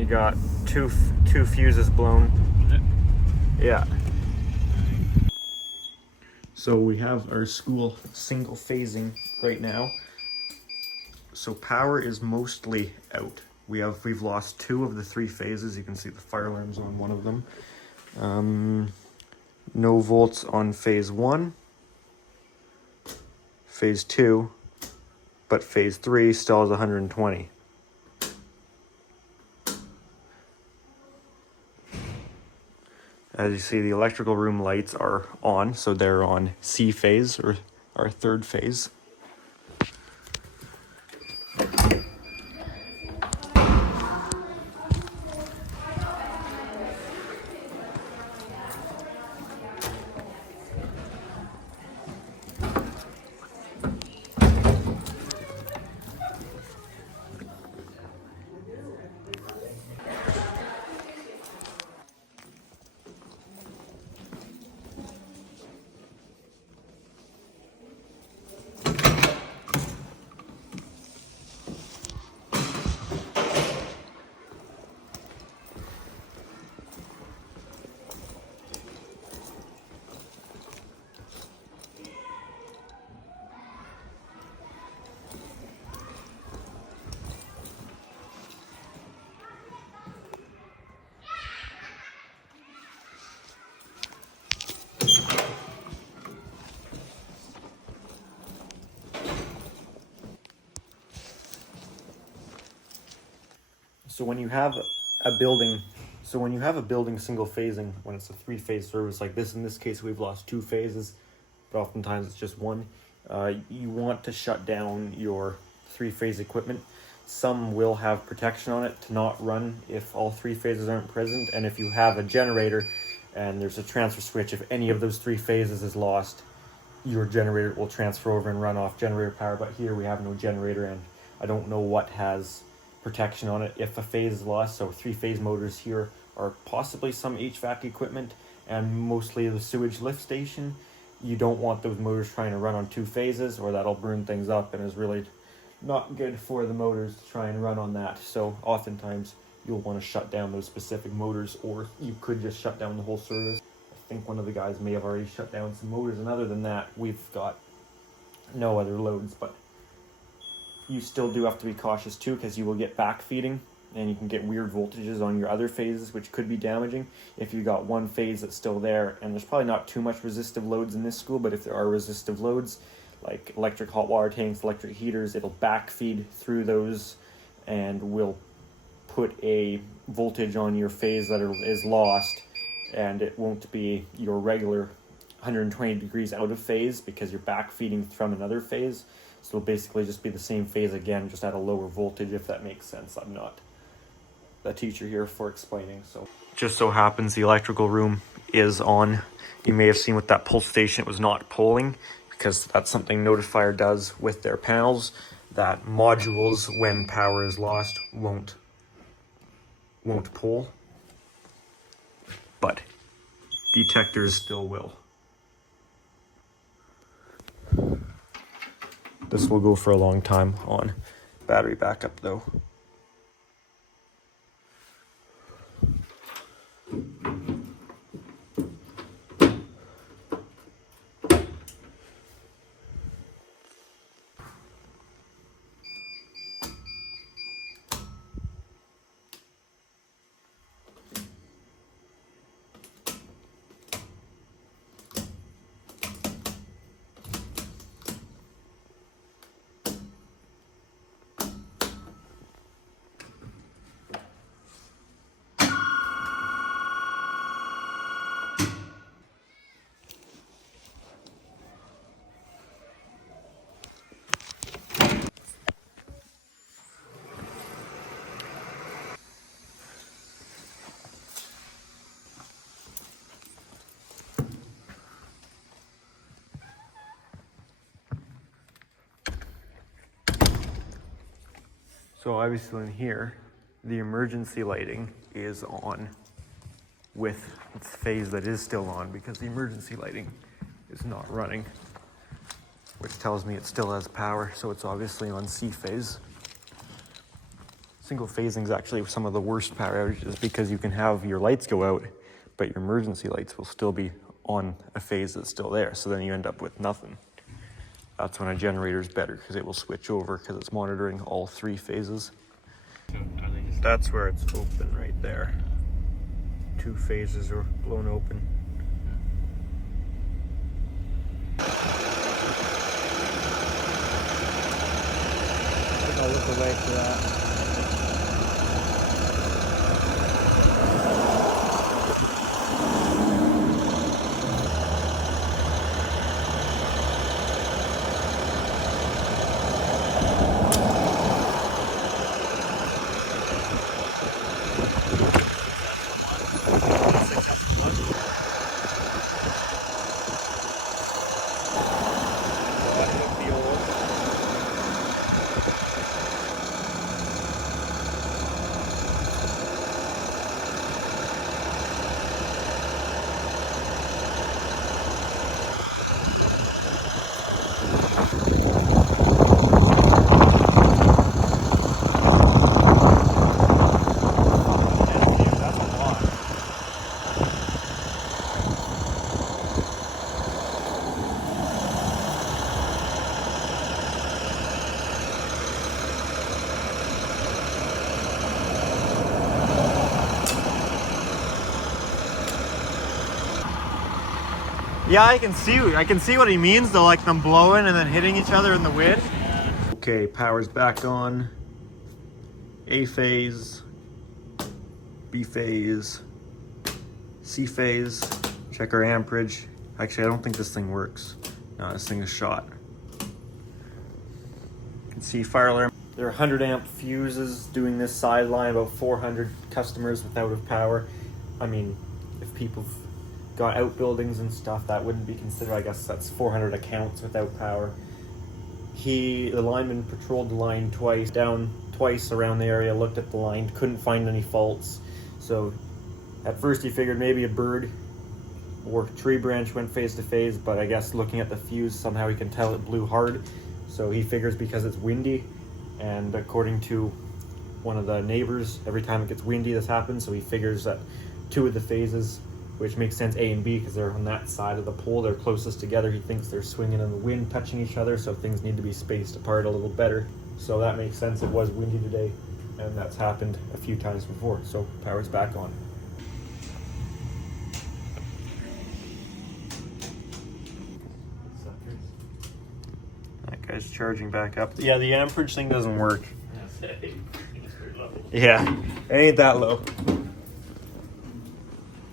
You got two fuses blown. Yeah. So we have our school single phasing right now. So power is mostly out. We've lost 2 of the 3 phases. You can see the fire alarms on one of them. No volts on phase 1, phase 2, but phase 3 still has 120. As you see, the electrical room lights are on, so they're on C phase, or our 3rd phase. So when you have a building single phasing, when it's a 3-phase service like this, in this case we've lost 2 phases, but oftentimes it's just one, you want to shut down your 3-phase equipment. Some will have protection on it to not run if all 3 phases aren't present, and if you have a generator and there's a transfer switch, if any of those 3 phases is lost, your generator will transfer over and run off generator power. But here we have no generator, and I don't know what has protection on it if a phase is lost. So 3-phase motors here are possibly some HVAC equipment, and mostly the sewage lift station. You don't want those motors trying to run on 2 phases, or that'll burn things up and is really not good for the motors to try and run on that. So oftentimes you'll want to shut down those specific motors, or you could just shut down the whole service. I think one of the guys may have already shut down some motors, and other than that we've got no other loads. But you still do have to be cautious too, because you will get backfeeding and you can get weird voltages on your other phases, which could be damaging. If you got one phase that's still there, and there's probably not too much resistive loads in this school, but if there are resistive loads like electric hot water tanks, electric heaters, it'll backfeed through those and will put a voltage on your phase that is lost, and it won't be your regular 120 degrees out of phase because you're backfeeding from another phase. So it'll basically just be the same phase again, just at a lower voltage, if that makes sense. I'm not the teacher here for explaining. So just so happens the electrical room is on. You may have seen with that pull station, it was not pulling, because that's something Notifier does with their panels, that modules, when power is lost, won't pull, but detectors still will. This will go for a long time on battery backup though. So obviously in here, the emergency lighting is on with its phase that is still on, because the emergency lighting is not running, which tells me it still has power, so it's obviously on C phase. Single phasing is actually some of the worst power outages because you can have your lights go out, but your emergency lights will still be on a phase that's still there. So then you end up with nothing. That's when a generator is better because it will switch over because it's monitoring all 3 phases. That's where it's open right there. 2 phases are blown open. I'll look away for that. Yeah, I can see what he means though, like them blowing and then hitting each other in the wind. Okay, power's back on. A phase, B phase, C phase. Check our amperage. Actually, I don't think this thing works. No, this thing is shot. You can see fire alarm. There are 100 amp fuses doing this sideline, about 400 customers without of power. I mean, if people got outbuildings and stuff, that wouldn't be considered. I guess that's 400 accounts without power. The lineman patrolled the line twice, down twice around the area, looked at the line, couldn't find any faults. So at first he figured maybe a bird or tree branch went phase to phase, but I guess looking at the fuse, somehow he can tell it blew hard. So he figures because it's windy, and according to one of the neighbors, every time it gets windy this happens, so he figures that 2 of the phases, which makes sense, A and B, because they're on that side of the pole, they're closest together. He thinks they're swinging in the wind, touching each other, so things need to be spaced apart a little better. So that makes sense. It was windy today, and that's happened a few times before. So power's back on. That guy's charging back up. Yeah, the amperage thing doesn't work. Yeah, it ain't that low.